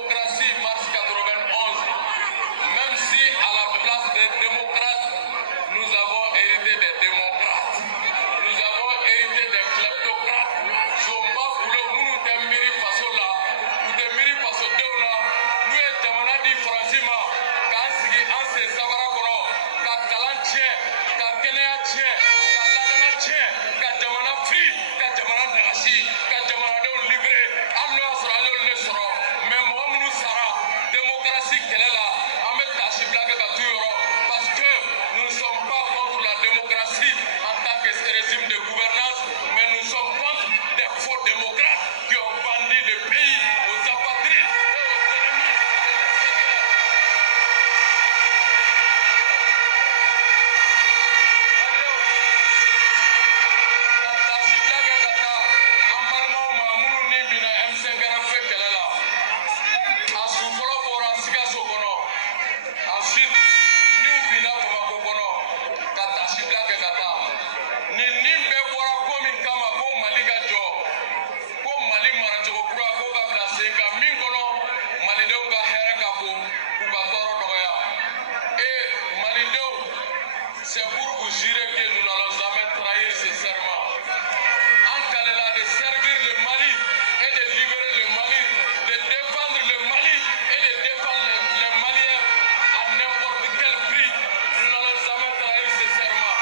démocratie mars 91, même si à la place des démocrates, nous avons hérité des démocrates. Nous avons hérité des kleptocrates. Zomba Kulo, nous sommes miri faso là, nous sommes miri faso deuna, nous sommes jamana di Francima, Kansigi, Anse Sabara Kono, Kakalan Tien, Kakenea Tien, Kalagana Tien, Kajamana Free, Kajamana Nagashi, Kajamana Don Libre, Allo Asralo Lesoro, même Omnu Sara, démocratie qu'elle est là, Ahmed Tashi Blague Katuro, parce que nous ne sommes pas contre la démocratie en tant que régime de gouvernance, mais nous sommes contre des faux démocrates qui ont vendu le pays aux apatrides et aux ennemis de l'extérieur. Ensuite, nous bina Bamako kono, kata sibla ke kata. Ni nimbe bora komi kama ko Mali ka jɔ, ko Mali maracogo kura ko ka bila sen kan min kɔnɔ Malidenw ka hɛrɛ ka bon, k'u ka tɔɔrɔ dɔgɔya. Et Malidenw, c'est pour vous jurer que nous n'allons jamais trahir ce serment. En Kalela de servir le Mali et de libérer le Mali, de défendre le Mali et de défendre les Maliens à n'importe quel prix. Nous n'allons jamais trahir ce serment.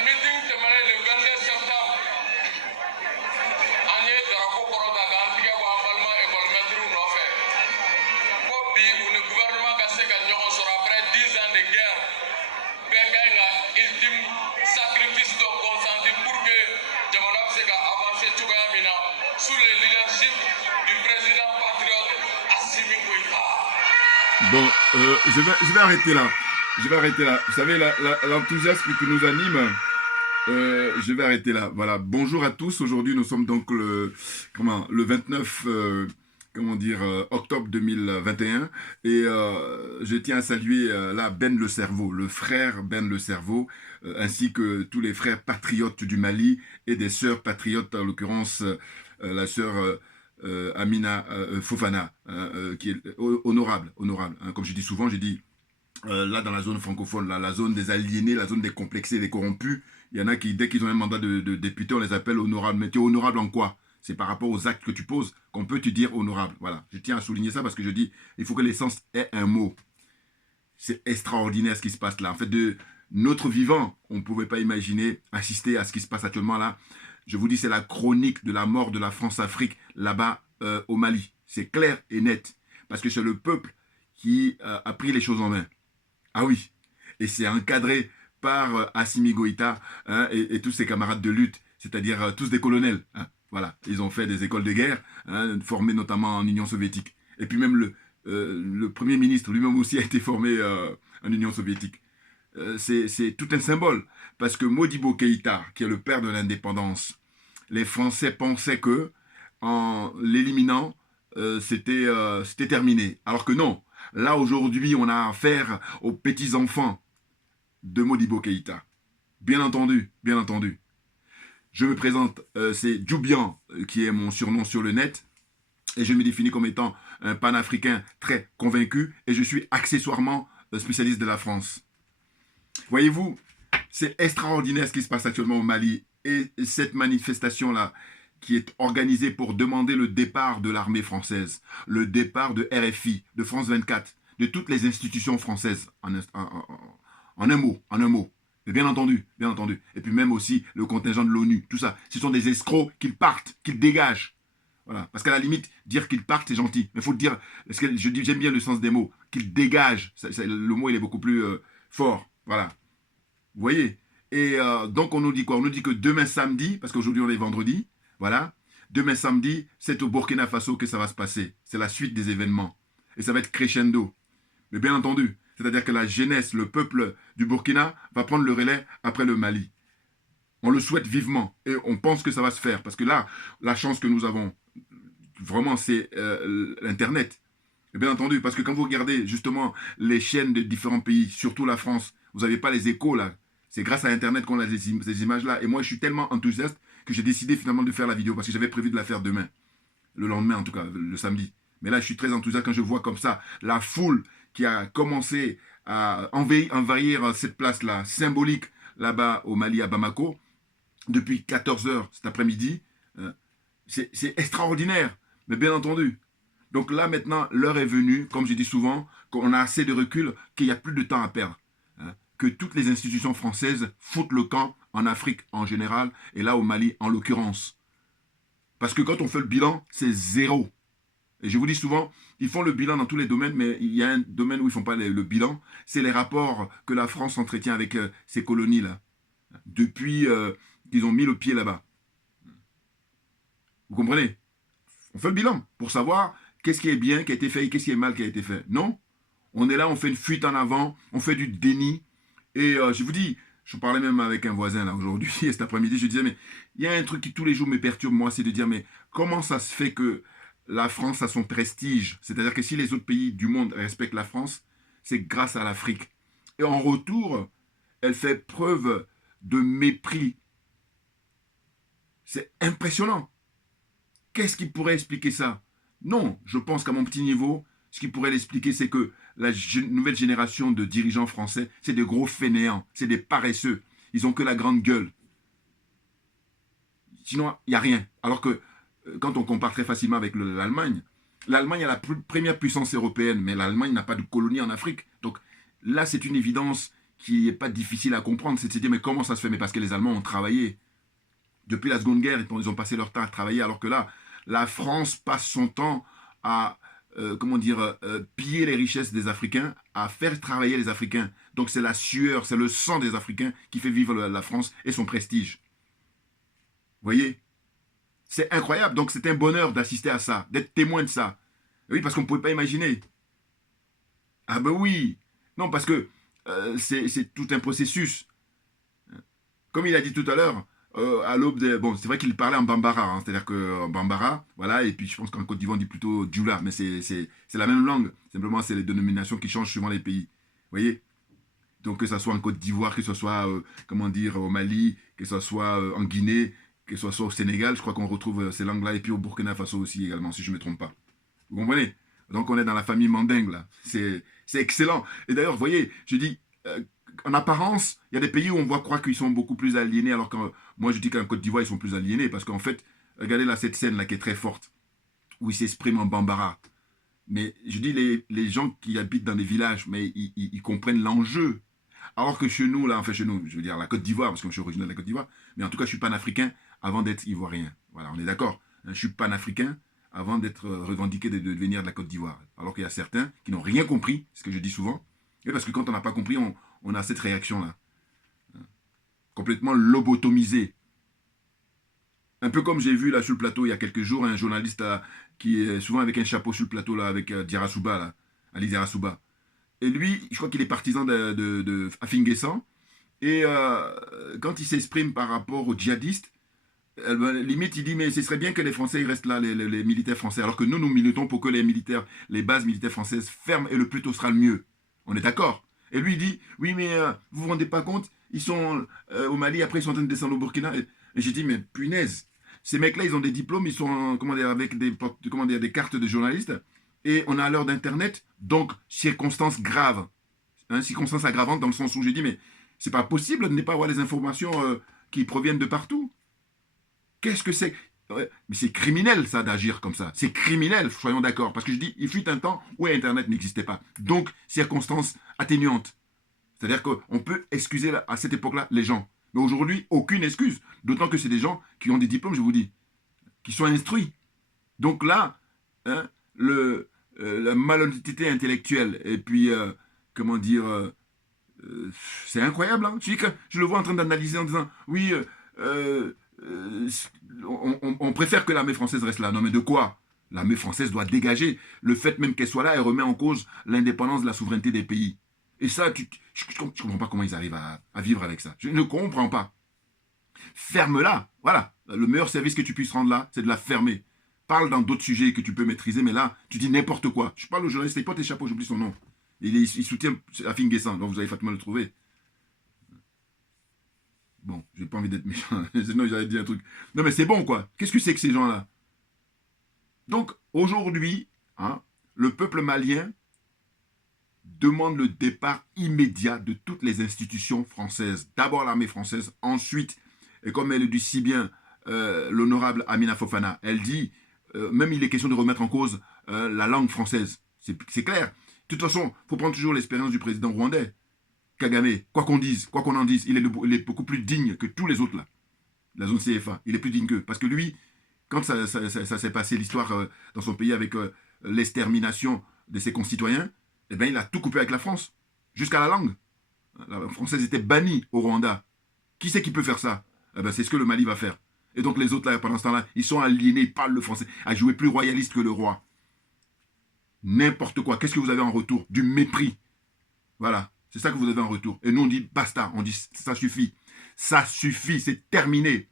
Meeting tɛmɛnen le 22 septembre, an ye drapeau kɔrɔta k'an tigɛ bɔ an balima école-maîtres nɔfɛ. Ko bi u ni gouvernement ka se ka ɲɔgɔn sɔrɔ après 10 ans de guerre. Bɛɛ ka ɲi ka ultime sacrifice dɔ consenti pour que jamana bɛ se ka avancer cogoya min na sous le leadership du président patriote Assimi Goïta. Bon, je vais arrêter là. Je vais arrêter là. Vous savez, l'enthousiasme qui nous anime, je vais arrêter là. Voilà. Bonjour à tous. Aujourd'hui, nous sommes donc le 29 octobre 2021. Et je tiens à saluer là Ben le Cerveau, le frère Ben le Cerveau, ainsi que tous les frères patriotes du Mali et des sœurs patriotes, en l'occurrence la sœur Amina Fofana, qui est honorable. Hein. Comme je dis souvent, là dans la zone francophone, là, la zone des aliénés, la zone des complexés, des corrompus, il y en a qui, dès qu'ils ont un mandat de député, on les appelle honorables. Mais tu es honorable en quoi? C'est par rapport aux actes que tu poses qu'on peut te dire honorable. Voilà, je tiens à souligner ça parce que je dis, il faut que l'essence ait un mot. C'est extraordinaire ce qui se passe là. En fait, de notre vivant, on ne pouvait pas imaginer assister à ce qui se passe actuellement là. Je vous dis, c'est la chronique de la mort de la France-Afrique là-bas au Mali. C'est clair et net. Parce que c'est le peuple qui a pris les choses en main. Ah oui, et c'est encadré par Assimi Goïta hein, et tous ses camarades de lutte, c'est-à-dire tous des colonels. Hein, voilà, ils ont fait des écoles de guerre, hein, formées notamment en Union soviétique. Et puis même le Premier ministre lui-même aussi a été formé en Union soviétique. C'est tout un symbole, parce que Modibo Keïta, qui est le père de l'indépendance, les Français pensaient que en l'éliminant, c'était terminé. Alors que non. Là, aujourd'hui, on a affaire aux petits-enfants de Modibo Keïta. Bien entendu, bien entendu. Je me présente, c'est Djoubian, qui est mon surnom sur le net. Et je me définis comme étant un panafricain très convaincu. Et je suis accessoirement spécialiste de la France. Voyez-vous, c'est extraordinaire ce qui se passe actuellement au Mali. Et cette manifestation-là, qui est organisée pour demander le départ de l'armée française, le départ de RFI, de France 24, de toutes les institutions françaises, en un mot. Et bien entendu. Et puis même aussi le contingent de l'ONU, tout ça. Ce sont des escrocs, qu'ils partent, qu'ils dégagent. Voilà. Parce qu'à la limite, dire qu'ils partent, c'est gentil. Mais il faut le dire, parce que j'aime bien le sens des mots, qu'ils dégagent. Le mot, il est beaucoup plus fort. Voilà. Vous voyez? Et donc, on nous dit quoi? On nous dit que demain samedi, parce qu'aujourd'hui, on est vendredi, voilà. Demain samedi, c'est au Burkina Faso que ça va se passer. C'est la suite des événements. Et ça va être crescendo. Mais bien entendu, C'est-à-dire que la jeunesse, le peuple du Burkina va prendre le relais après le Mali. On le souhaite vivement et on pense que ça va se faire. Parce que là, la chance que nous avons, vraiment, c'est l'Internet. Et bien entendu, parce que quand vous regardez justement les chaînes de différents pays, surtout la France, vous n'avez pas les échos là. C'est grâce à Internet qu'on a ces images-là. Et moi, je suis tellement enthousiaste que j'ai décidé finalement de faire la vidéo parce que j'avais prévu de la faire demain. Le lendemain, en tout cas, le samedi. Mais là, je suis très enthousiaste quand je vois comme ça la foule qui a commencé à envahir cette place-là, symbolique, là-bas au Mali, à Bamako, depuis 14 heures cet après-midi. C'est extraordinaire, mais bien entendu. Donc là, maintenant, l'heure est venue, comme je dis souvent, qu'on a assez de recul, qu'il n'y a plus de temps à perdre. Que toutes les institutions françaises foutent le camp en Afrique en général, et là au Mali en l'occurrence. Parce que quand on fait le bilan, c'est zéro. Et je vous dis souvent, ils font le bilan dans tous les domaines, mais il y a un domaine où ils ne font pas le bilan, c'est les rapports que la France entretient avec ces colonies-là, depuis qu'ils ont mis le pied là-bas. Vous comprenez? On fait le bilan pour savoir qu'est-ce qui est bien qui a été fait et qu'est-ce qui est mal qui a été fait. Non, on est là, on fait une fuite en avant, on fait du déni. Et je vous dis, je parlais même avec un voisin là aujourd'hui, cet après-midi, je disais, mais il y a un truc qui tous les jours me perturbe, moi, c'est de dire, mais comment ça se fait que la France a son prestige? C'est-à-dire que si les autres pays du monde respectent la France, c'est grâce à l'Afrique. Et en retour, elle fait preuve de mépris. C'est impressionnant. Qu'est-ce qui pourrait expliquer ça? Non, je pense qu'à mon petit niveau, ce qui pourrait l'expliquer, c'est que la nouvelle génération de dirigeants français, c'est des gros fainéants, c'est des paresseux. Ils n'ont que la grande gueule. Sinon, il n'y a rien. Alors que quand on compare très facilement avec l'Allemagne, l'Allemagne est la première puissance européenne, mais l'Allemagne n'a pas de colonie en Afrique. Donc là, c'est une évidence qui n'est pas difficile à comprendre. C'est de se dire, mais comment ça se fait? Mais parce que les Allemands ont travaillé. Depuis la Seconde Guerre, ils ont passé leur temps à travailler, alors que là, la France passe son temps à piller les richesses des Africains, à faire travailler les Africains. Donc c'est la sueur, c'est le sang des Africains qui fait vivre la France et son prestige. Vous voyez? C'est incroyable. Donc c'est un bonheur d'assister à ça, d'être témoin de ça. Oui, parce qu'on ne pouvait pas imaginer. Ah ben oui. Non, parce que c'est tout un processus. Comme il a dit tout à l'heure, à l'aube des... Bon, c'est vrai qu'il parlait en bambara, hein, c'est-à-dire qu'en bambara, voilà, et puis je pense qu'en Côte d'Ivoire, on dit plutôt djoula, mais c'est la même langue. Simplement, c'est les dénominations qui changent suivant les pays. Vous voyez? Donc, que ce soit en Côte d'Ivoire, que ce soit, au Mali, que ce soit en Guinée, que ce soit au Sénégal, je crois qu'on retrouve ces langues-là, et puis au Burkina Faso aussi également, si je ne me trompe pas. Vous comprenez? Donc, on est dans la famille mandingue, là. C'est excellent. Et d'ailleurs, vous voyez, je dis... en apparence, il y a des pays où on voit croire qu'ils sont beaucoup plus aliénés, alors que moi je dis qu'en Côte d'Ivoire ils sont plus aliénés, parce qu'en fait, regardez là cette scène là qui est très forte, où ils s'expriment en bambara. Mais je dis les gens qui habitent dans des villages, mais ils comprennent l'enjeu. Alors que chez nous, là, enfin chez nous, je veux dire la Côte d'Ivoire, parce que je suis originaire de la Côte d'Ivoire, mais en tout cas je suis panafricain avant d'être ivoirien. Voilà, on est d'accord. Je suis panafricain avant d'être revendiqué de venir de la Côte d'Ivoire. Alors qu'il y a certains qui n'ont rien compris, ce que je dis souvent, et parce que quand on n'a pas compris, on a cette réaction-là. Complètement lobotomisé. Un peu comme j'ai vu là sur le plateau il y a quelques jours, un journaliste là, qui est souvent avec un chapeau sur le plateau là, avec Diarasouba, là, Ali Diarasouba. Et lui, je crois qu'il est partisan de Afin Guessan. Et quand il s'exprime par rapport aux djihadistes, limite il dit mais ce serait bien que les Français ils restent là, les militaires français, alors que nous militons pour que les bases militaires françaises ferment et le plus tôt sera le mieux. On est d'accord? Et lui, il dit, oui, mais vous vous rendez pas compte, ils sont au Mali, après ils sont en train de descendre au Burkina. Et j'ai dit, mais punaise, ces mecs-là, ils ont des diplômes, ils sont avec des cartes de journalistes, et on est à l'heure d'Internet, donc circonstances graves. Circonstances aggravantes dans le sens où j'ai dit, mais c'est pas possible de ne pas avoir les informations qui proviennent de partout. Qu'est-ce que c'est? Mais c'est criminel, ça, d'agir comme ça. C'est criminel, soyons d'accord. Parce que je dis, il fut un temps où Internet n'existait pas. Donc, circonstances atténuantes. C'est-à-dire qu'on peut excuser à cette époque-là les gens. Mais aujourd'hui, aucune excuse. D'autant que c'est des gens qui ont des diplômes, je vous dis, qui sont instruits. Donc là, la malhonnêteté intellectuelle, et puis, c'est incroyable. Hein. Je le vois en train d'analyser en disant, oui, on préfère que l'armée française reste là. Non, mais de quoi? L'armée française doit dégager. Le fait même qu'elle soit là, elle remet en cause l'indépendance de la souveraineté des pays. Et ça, je ne comprends pas comment ils arrivent à vivre avec ça. Je ne comprends pas. Ferme-la. Voilà. Le meilleur service que tu puisses rendre là, c'est de la fermer. Parle dans d'autres sujets que tu peux maîtriser, mais là, tu dis n'importe quoi. Je parle au journaliste, il porte chapeau, j'oublie son nom. Il soutient Afin Guessan, donc vous allez facilement le trouver. Bon, j'ai pas envie d'être méchant, sinon j'allais dire un truc. Non mais c'est bon quoi. Qu'est-ce que c'est que ces gens-là? Donc aujourd'hui, hein, le peuple malien demande le départ immédiat de toutes les institutions françaises. D'abord l'armée française, ensuite, et comme elle le dit si bien, l'honorable Amina Fofana, elle dit, même il est question de remettre en cause la langue française. C'est clair. De toute façon, il faut prendre toujours l'expérience du président rwandais, Kagame. Quoi qu'on dise, quoi qu'on en dise, il est beaucoup plus digne que tous les autres là. La zone CFA, il est plus digne qu'eux. Parce que lui, quand ça s'est passé l'histoire dans son pays avec l'extermination de ses concitoyens, eh bien, il a tout coupé avec la France, jusqu'à la langue. La française était bannie au Rwanda. Qui c'est qui peut faire ça? Eh bien, c'est ce que le Mali va faire. Et donc les autres, là, pendant ce temps-là, ils sont aliénés, ils parlent le français, à jouer plus royaliste que le roi. N'importe quoi. Qu'est-ce que vous avez en retour? Du mépris. Voilà. C'est ça que vous avez en retour. Et nous, on dit basta. On dit ça suffit. Ça suffit. C'est terminé.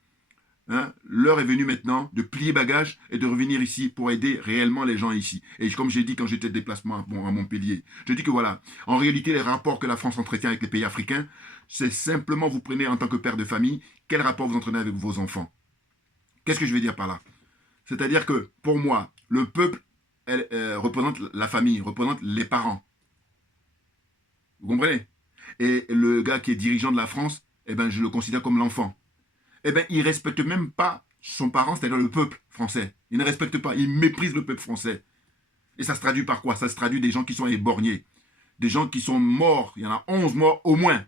Hein? L'heure est venue maintenant de plier bagage et de revenir ici pour aider réellement les gens ici. Et comme j'ai dit quand j'étais de déplacement à Montpellier, je dis que voilà, en réalité, les rapports que la France entretient avec les pays africains, c'est simplement vous prenez en tant que père de famille, quel rapport vous entretenez avec vos enfants. Qu'est-ce que je veux dire par là? C'est-à-dire que pour moi, le peuple représente la famille, représente les parents. Vous comprenez? Et le gars qui est dirigeant de la France, eh ben, je le considère comme l'enfant. Eh bien, il ne respecte même pas son parent, c'est-à-dire le peuple français. Il ne respecte pas, il méprise le peuple français. Et ça se traduit par quoi? Ça se traduit des gens qui sont éborgnés, des gens qui sont morts, il y en a 11 morts au moins,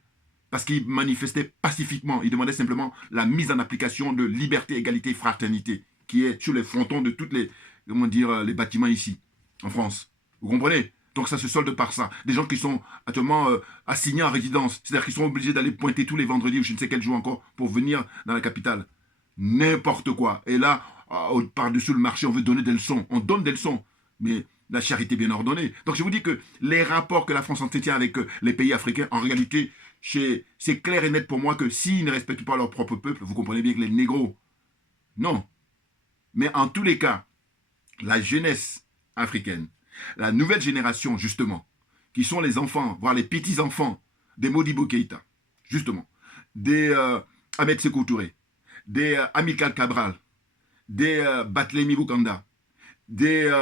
parce qu'ils manifestaient pacifiquement, ils demandaient simplement la mise en application de liberté, égalité, fraternité, qui est sur les frontons de tous les, comment dire, les bâtiments ici, en France. Vous comprenez? Donc ça se solde par ça. Des gens qui sont actuellement assignés en résidence, c'est-à-dire qu'ils sont obligés d'aller pointer tous les vendredis ou je ne sais quel jour encore pour venir dans la capitale. N'importe quoi. Et là, par-dessus le marché, on veut donner des leçons. On donne des leçons, mais la charité bien ordonnée. Donc je vous dis que les rapports que la France entretient avec les pays africains, en réalité, c'est clair et net pour moi que s'ils ne respectent pas leur propre peuple, vous comprenez bien que les négros, non. Mais en tous les cas, la jeunesse africaine, la nouvelle génération, justement, qui sont les enfants, voire les petits-enfants des Modibo Keïta, justement, des Ahmed Sékou Touré, des Amilcar Cabral, des Barthélemy Bokanda, des,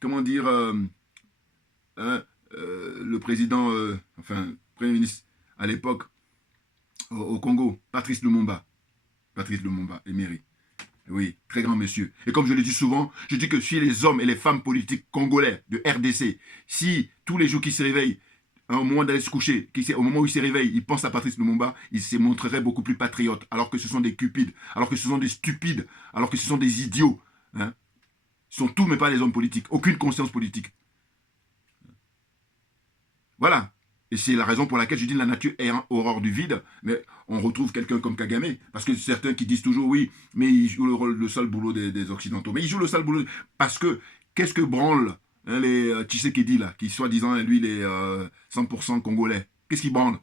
comment dire, le président, enfin, Premier ministre à l'époque, au Congo, Patrice Lumumba, émérite. Oui, très grand monsieur. Et comme je le dis souvent, je dis que si les hommes et les femmes politiques congolais de RDC, si tous les jours qu'ils se réveillent, au moment d'aller se coucher, au moment où ils se réveillent, ils pensent à Patrice Lumumba, ils se montreraient beaucoup plus patriotes, alors que ce sont des cupides, alors que ce sont des stupides, alors que ce sont des idiots. Hein. Ils sont tous mais pas les hommes politiques, aucune conscience politique. Voilà. Et c'est la raison pour laquelle je dis la nature est horreur du vide, mais on retrouve quelqu'un comme Kagame, parce que certains qui disent toujours oui, mais il joue le sale boulot des Occidentaux. Mais il joue le sale boulot parce que, qu'est-ce que branle hein, les Tshisekedi là, qui soi-disant, lui, il est 100% congolais. Qu'est-ce qu'il branle?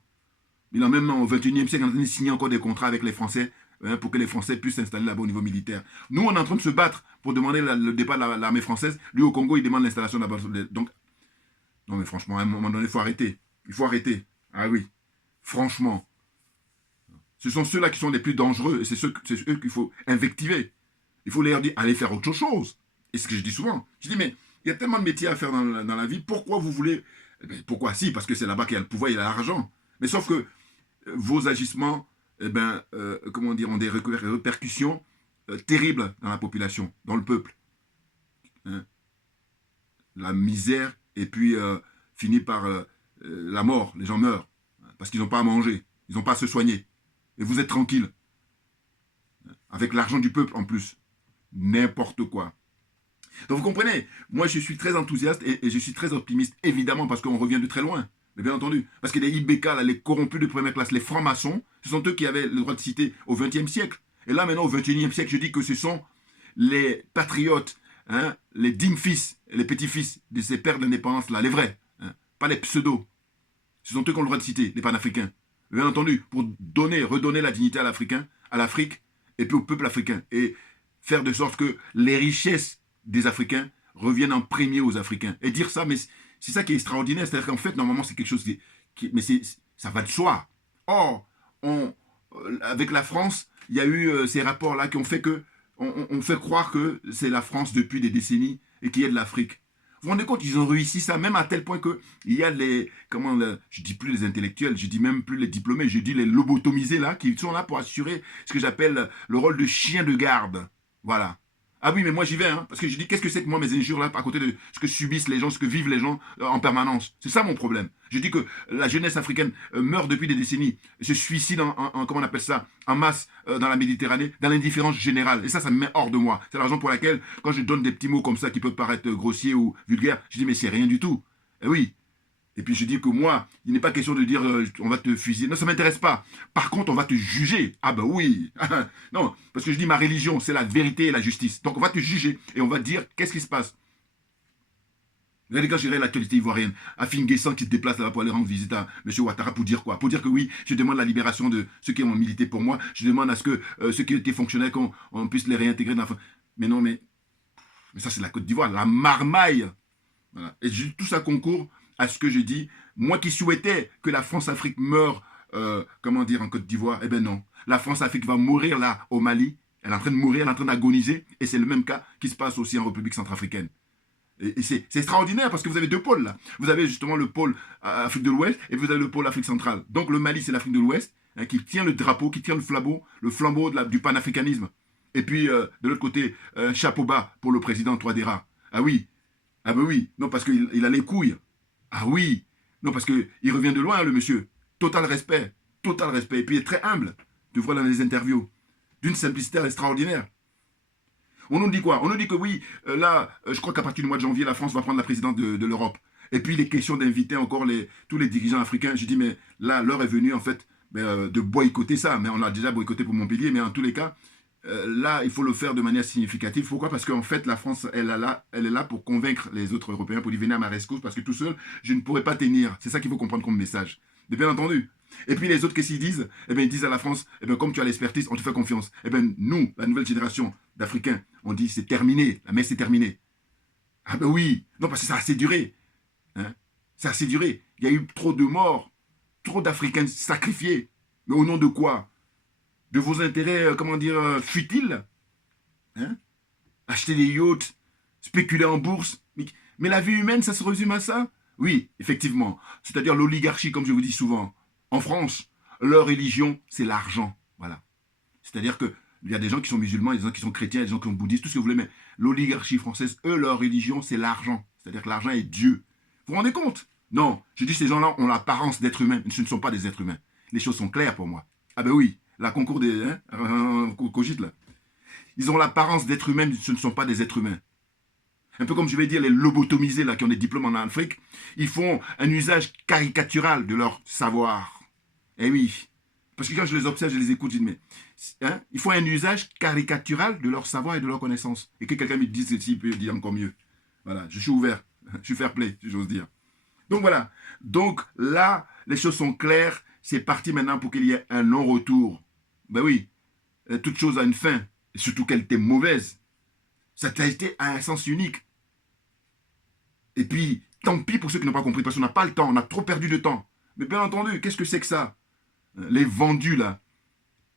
Il a même au 21e siècle signé encore des contrats avec les Français hein, pour que les Français puissent s'installer là-bas au niveau militaire. Nous, on est en train de se battre pour demander le départ de l'armée française. Lui, au Congo, il demande l'installation là-bas. Donc, non mais franchement, à un moment donné, il faut arrêter. Il faut arrêter. Ah oui, franchement. Ce sont ceux-là qui sont les plus dangereux et c'est eux qu'il faut invectiver. Il faut leur dire, allez faire autre chose. Et c'est ce que je dis souvent. Je dis, mais il y a tellement de métiers à faire dans la vie, pourquoi vous voulez... Eh bien, pourquoi si? Parce que c'est là-bas qu'il y a le pouvoir, il y a l'argent. Mais sauf que vos agissements, eh ben, comment dire, ont des répercussions terribles dans la population, dans le peuple. Hein? La misère et puis finit par... la mort, les gens meurent, parce qu'ils n'ont pas à manger, ils n'ont pas à se soigner. Et vous êtes tranquille. Avec l'argent du peuple en plus. N'importe quoi. Donc vous comprenez, moi je suis très enthousiaste et je suis très optimiste, évidemment, parce qu'on revient de très loin. Mais bien entendu, parce que les IBK, là, les corrompus de première classe, les francs-maçons, ce sont eux qui avaient le droit de citer au XXe siècle. Et là maintenant, au XXIe siècle, je dis que ce sont les patriotes, hein, les dignes fils, les petits-fils de ces pères d'indépendance-là, les vrais, hein, pas les pseudos. Ce sont eux qui ont le droit de citer, les panafricains. Bien entendu, pour redonner la dignité à l'Afrique, et puis au peuple africain. Et faire de sorte que les richesses des Africains reviennent en premier aux Africains. Et dire ça, mais c'est ça qui est extraordinaire. C'est-à-dire qu'en fait, normalement, c'est quelque chose mais ça va de soi. Or, avec la France, il y a eu ces rapports-là qui ont fait que on fait croire que c'est la France depuis des décennies et qu'il y a de l'Afrique. Vous vous rendez compte, ils ont réussi ça, même à tel point qu'il y a je dis plus les intellectuels, je dis même plus les diplômés, je dis les lobotomisés là, qui sont là pour assurer ce que j'appelle le rôle de chien de garde. Voilà. Ah oui, mais moi j'y vais, hein, parce que je dis, qu'est-ce que c'est que moi mes injures là, à côté de ce que subissent les gens, ce que vivent les gens en permanence. C'est ça mon problème. Je dis que la jeunesse africaine meurt depuis des décennies, se suicide comment on appelle ça, en masse dans la Méditerranée, dans l'indifférence générale. Et ça me met hors de moi. C'est la raison pour laquelle, quand je donne des petits mots comme ça qui peuvent paraître grossiers ou vulgaires, je dis, mais c'est rien du tout. Eh oui. Et puis je dis que moi, il n'est pas question de dire on va te fusiller. Non, ça ne m'intéresse pas. Par contre, on va te juger. Ah ben oui. Non, parce que je dis ma religion, c'est la vérité et la justice. Donc on va te juger et on va te dire qu'est-ce qui se passe. Regardez quand je dirais l'actualité ivoirienne, Afin Guessan qui se déplace là-bas pour aller rendre visite à M. Ouattara pour dire quoi? Pour dire que oui, je demande la libération de ceux qui ont milité pour moi. Je demande à ce que ceux qui étaient fonctionnaires, qu'on puisse les réintégrer dans la... Mais non, mais ça c'est la Côte d'Ivoire, la marmaille. Voilà. Et tout ça concourt à ce que je dis. Moi qui souhaitais que la France-Afrique meure, comment dire, en Côte d'Ivoire, eh bien non. La France-Afrique va mourir là, au Mali. Elle est en train de mourir, elle est en train d'agoniser. Et c'est le même cas qui se passe aussi en République centrafricaine. Et c'est extraordinaire parce que vous avez deux pôles là. Vous avez justement le pôle Afrique de l'Ouest et vous avez le pôle Afrique centrale. Donc le Mali, c'est l'Afrique de l'Ouest hein, qui tient le drapeau, qui tient le flambeau du panafricanisme. Et puis de l'autre côté, chapeau bas pour le président Touadéra. Ah oui, ah ben oui, non parce qu'il a les couilles. Ah oui, non parce qu'il revient de loin le monsieur. Total respect. Et puis il est très humble. Tu vois dans les interviews. D'une simplicité extraordinaire. On nous dit quoi? On nous dit que oui, je crois qu'à partir du mois de janvier, la France va prendre la présidence de l'Europe. Et puis, il est question d'inviter encore tous les dirigeants africains. Je dis, mais là, l'heure est venue, en fait, de boycotter ça. Mais on l'a déjà boycotté pour Montpellier. Mais en tous les cas, là, il faut le faire de manière significative. Pourquoi? Parce qu'en fait, la France, elle est là pour convaincre les autres Européens, pour dire, venez à ma rescousse, parce que tout seul, je ne pourrais pas tenir. C'est ça qu'il faut comprendre comme message. Mais bien entendu. Et puis les autres, qu'est-ce qu'ils disent? Eh bien, ils disent à la France, eh bien, comme tu as l'expertise, on te fait confiance. Eh bien, nous, la nouvelle génération d'Africains, on dit, c'est terminé, la messe est terminée. Ah ben oui, non, parce que ça a assez duré. Hein? Ça a assez duré. Il y a eu trop de morts, trop d'Africains sacrifiés. Mais au nom de quoi? De vos intérêts, futiles? Hein? Acheter des yachts, spéculer en bourse. Mais la vie humaine, ça se résume à ça? Oui, effectivement. C'est-à-dire l'oligarchie, comme je vous dis souvent. En France, leur religion, c'est l'argent. Voilà. C'est-à-dire qu'il y a des gens qui sont musulmans, il y a des gens qui sont chrétiens, il y a des gens qui sont bouddhistes, tout ce que vous voulez, mais l'oligarchie française, eux, leur religion, c'est l'argent. C'est-à-dire que l'argent est Dieu. Vous vous rendez compte? Non. Je dis ces gens-là ont l'apparence d'êtres humains, mais ce ne sont pas des êtres humains. Les choses sont claires pour moi. Ah ben oui, la concours des... cogite là. Ils ont l'apparence d'êtres humains, mais ce ne sont pas des êtres humains. Un peu comme je vais dire les lobotomisés là, qui ont des diplômes en Afrique, ils font un usage caricatural de leur savoir. Eh oui, parce que quand je les observe, je les écoute, je dis, mais hein, ils font un usage caricatural de leur savoir et de leur connaissance. Et que quelqu'un me dise s'il peut dire encore mieux. Voilà, je suis ouvert, je suis fair play, si j'ose dire. Donc voilà, donc là, les choses sont claires, c'est parti maintenant pour qu'il y ait un non-retour. Ben oui, toute chose a une fin, et surtout qu'elle était mauvaise. Ça a été à un sens unique. Et puis, tant pis pour ceux qui n'ont pas compris, parce qu'on n'a pas le temps, on a trop perdu de temps. Mais bien entendu, qu'est-ce que c'est que ça? Les vendus, là,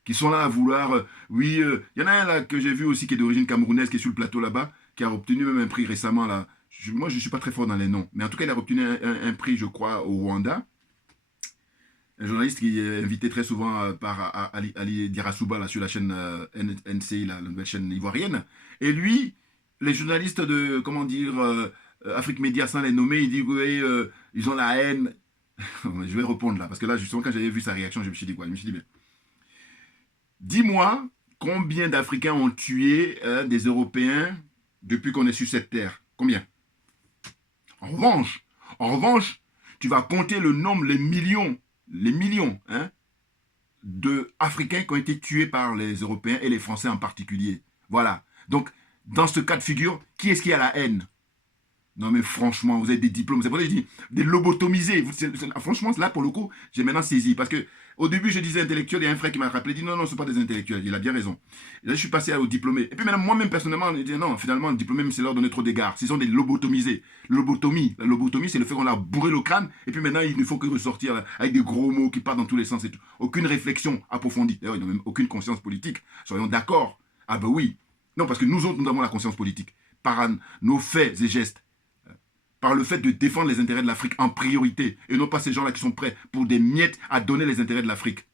qui sont là à vouloir... oui, y en a un, là, que j'ai vu aussi, qui est d'origine camerounaise, qui est sur le plateau, là-bas, qui a obtenu même un prix récemment, là. Moi, je ne suis pas très fort dans les noms. Mais en tout cas, il a obtenu un prix, je crois, au Rwanda. Un journaliste qui est invité très souvent par Ali Dirasouba, là, sur la chaîne NCI, la nouvelle chaîne ivoirienne. Et lui, les journalistes de, Afrique Média, sans les nommer, il dit, oui, ils ont la haine... Je vais répondre là, parce que là, justement, quand j'avais vu sa réaction, je me suis dit quoi? Je me suis dit, mais dis-moi combien d'Africains ont tué des Européens depuis qu'on est sur cette terre? Combien? En revanche, tu vas compter le nombre, les millions, hein, d'Africains qui ont été tués par les Européens et les Français en particulier. Voilà. Donc, dans ce cas de figure, qui est-ce qui a la haine? Non, mais franchement, vous avez des diplômes. C'est pour ça que je dis des lobotomisés. Franchement, là, pour le coup, j'ai maintenant saisi. Parce que au début, je disais intellectuel. Il y a un frère qui m'a rappelé. Il dit non, non, ce ne sont pas des intellectuels. Il a bien raison. Et là, je suis passé au diplômé. Et puis maintenant, moi-même, personnellement, je dis non, finalement, le diplômé, c'est leur donner trop d'égards. Ce sont des lobotomisés. Lobotomie. La lobotomie, c'est le fait qu'on leur a bourré le crâne. Et puis maintenant, il ne faut que ressortir là, avec des gros mots qui partent dans tous les sens et tout. Aucune réflexion approfondie. D'ailleurs, ils n'ont même aucune conscience politique. Soyons d'accord. Ah ben oui. Non, parce que nous autres, nous avons la conscience politique. Par nos faits et gestes. Par le fait de défendre les intérêts de l'Afrique en priorité, et non pas ces gens-là qui sont prêts pour des miettes à donner les intérêts de l'Afrique.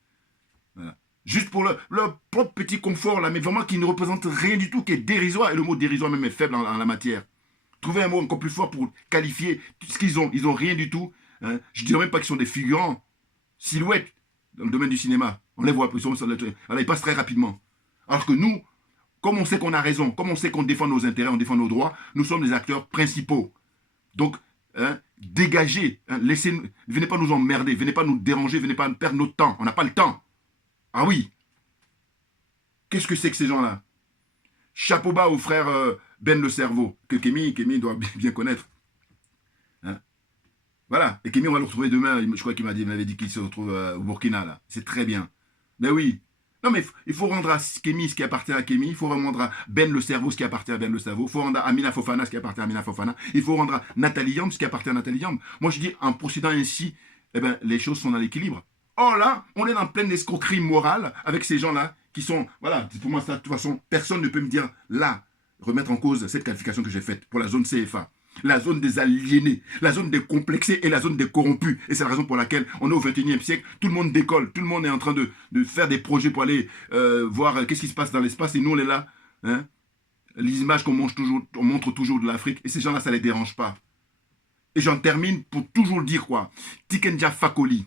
Voilà. Juste pour leur propre petit confort, là, mais vraiment qui ne représente rien du tout, qui est dérisoire, et le mot dérisoire même est faible en la matière. Trouvez un mot encore plus fort pour qualifier tout ce qu'ils ont. Ils n'ont rien du tout. Hein. Je ne dirais même pas qu'ils sont des figurants, silhouettes, dans le domaine du cinéma. On les voit, ils passent très rapidement. Alors que nous, comme on sait qu'on a raison, comme on sait qu'on défend nos intérêts, on défend nos droits, nous sommes les acteurs principaux. Donc, dégagez, venez pas nous emmerder, venez pas nous déranger, venez pas perdre notre temps. On n'a pas le temps. Ah oui. Qu'est-ce que c'est que ces gens-là? Chapeau bas au frère Ben le cerveau, que Kémy doit bien connaître. Hein? Voilà. Et Kémy, on va le retrouver demain. Je crois qu'il m'avait dit qu'il se retrouve au Burkina, là. C'est très bien. Mais oui. Non, mais il faut rendre à Kémy ce qui appartient à Kémy. Il faut rendre à Ben le cerveau ce qui appartient à Ben le cerveau. Il faut rendre à Amina Fofana ce qui appartient à Amina Fofana. Il faut rendre à Nathalie Yamb ce qui appartient à Nathalie Yamb. Moi, je dis, en procédant ainsi, eh ben, les choses sont dans l'équilibre. Or là, on est dans pleine escroquerie morale avec ces gens-là qui sont... Voilà, pour moi, ça, de toute façon, personne ne peut me dire, là, remettre en cause cette qualification que j'ai faite pour la zone CFA. La zone des aliénés, la zone des complexés et la zone des corrompus. Et c'est la raison pour laquelle on est au XXIe siècle, tout le monde décolle, tout le monde est en train de faire des projets pour aller voir qu'est-ce qui se passe dans l'espace et nous on est là. Hein, les images qu'on montre toujours de l'Afrique et ces gens-là ça ne les dérange pas. Et j'en termine pour toujours dire quoi. Tikenja Fakoli,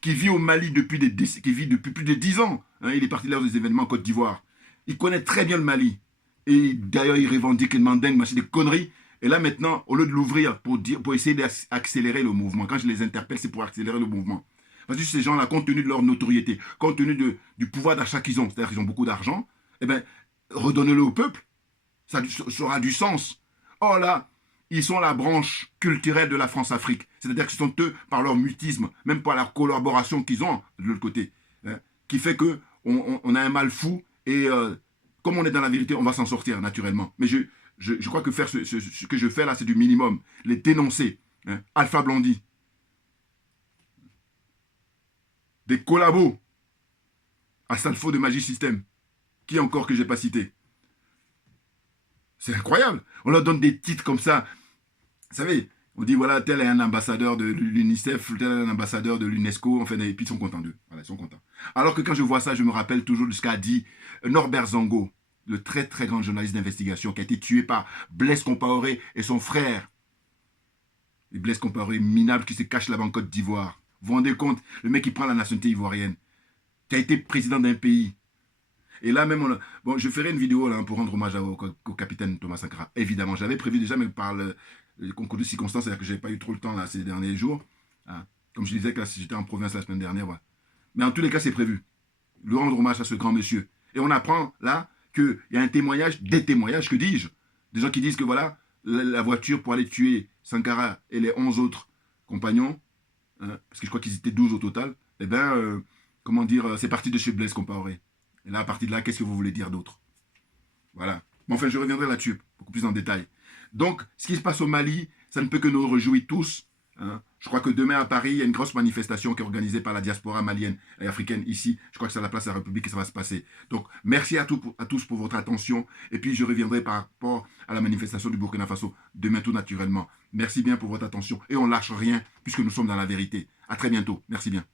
qui vit au Mali depuis plus de 10 ans. Hein, il est parti lors des événements en Côte d'Ivoire. Il connaît très bien le Mali. Et d'ailleurs il revendique le mandingue, machin, des conneries. Et là, maintenant, au lieu de l'ouvrir pour essayer d'accélérer le mouvement, quand je les interpelle, c'est pour accélérer le mouvement. Parce que ces gens-là, compte tenu de leur notoriété, compte tenu du pouvoir d'achat qu'ils ont, c'est-à-dire qu'ils ont beaucoup d'argent, eh bien, redonnez-le au peuple. Ça aura du sens. Or là, ils sont la branche culturelle de la France-Afrique. C'est-à-dire que ce sont eux, par leur mutisme, même par la collaboration qu'ils ont de l'autre côté, hein, qui fait qu'on a un mal fou et comme on est dans la vérité, on va s'en sortir naturellement. Mais je crois que faire ce que je fais là, c'est du minimum. Les dénoncer. Hein. Alpha Blondy. Des collabos. À Salfo de Magie System. Qui encore que je n'ai pas cité? C'est incroyable. On leur donne des titres comme ça. Vous savez, on dit voilà, tel est un ambassadeur de l'UNICEF, tel est un ambassadeur de l'UNESCO, enfin, et puis ils sont contents d'eux. Voilà, ils sont contents. Alors que quand je vois ça, je me rappelle toujours de ce qu'a dit Norbert Zongo, le très très grand journaliste d'investigation qui a été tué par Blaise Compaoré et son frère. Et Blaise Compaoré, minable, qui se cache là-bas en Côte d'Ivoire. Vous vous rendez compte, le mec qui prend la nationalité ivoirienne, qui a été président d'un pays. Et là même, bon, je ferai une vidéo là, pour rendre hommage au capitaine Thomas Sankara. Évidemment, j'avais prévu déjà, mais par le concours de circonstances, c'est-à-dire que je n'avais pas eu trop le temps là, ces derniers jours. Hein. Comme je disais, que j'étais en province la semaine dernière. Voilà. Mais en tous les cas, c'est prévu. Le rendre hommage à ce grand monsieur. Et on apprend là qu'il y a un témoignage, des témoignages, que dis-je, des gens qui disent que voilà, la voiture pour aller tuer Sankara et les 11 autres compagnons, hein, parce que je crois qu'ils étaient 12 au total, eh bien, comment dire, c'est parti de chez Blaise Compaoré. Et là, à partir de là, qu'est-ce que vous voulez dire d'autre? Voilà. Mais enfin, je reviendrai là-dessus, beaucoup plus en détail. Donc, ce qui se passe au Mali, ça ne peut que nous réjouir tous. Hein. Je crois que demain à Paris, il y a une grosse manifestation qui est organisée par la diaspora malienne et africaine ici. Je crois que c'est à la place de la République que ça va se passer. Donc, merci à tous pour votre attention. Et puis, je reviendrai par rapport à la manifestation du Burkina Faso demain tout naturellement. Merci bien pour votre attention. Et on ne lâche rien puisque nous sommes dans la vérité. À très bientôt. Merci bien.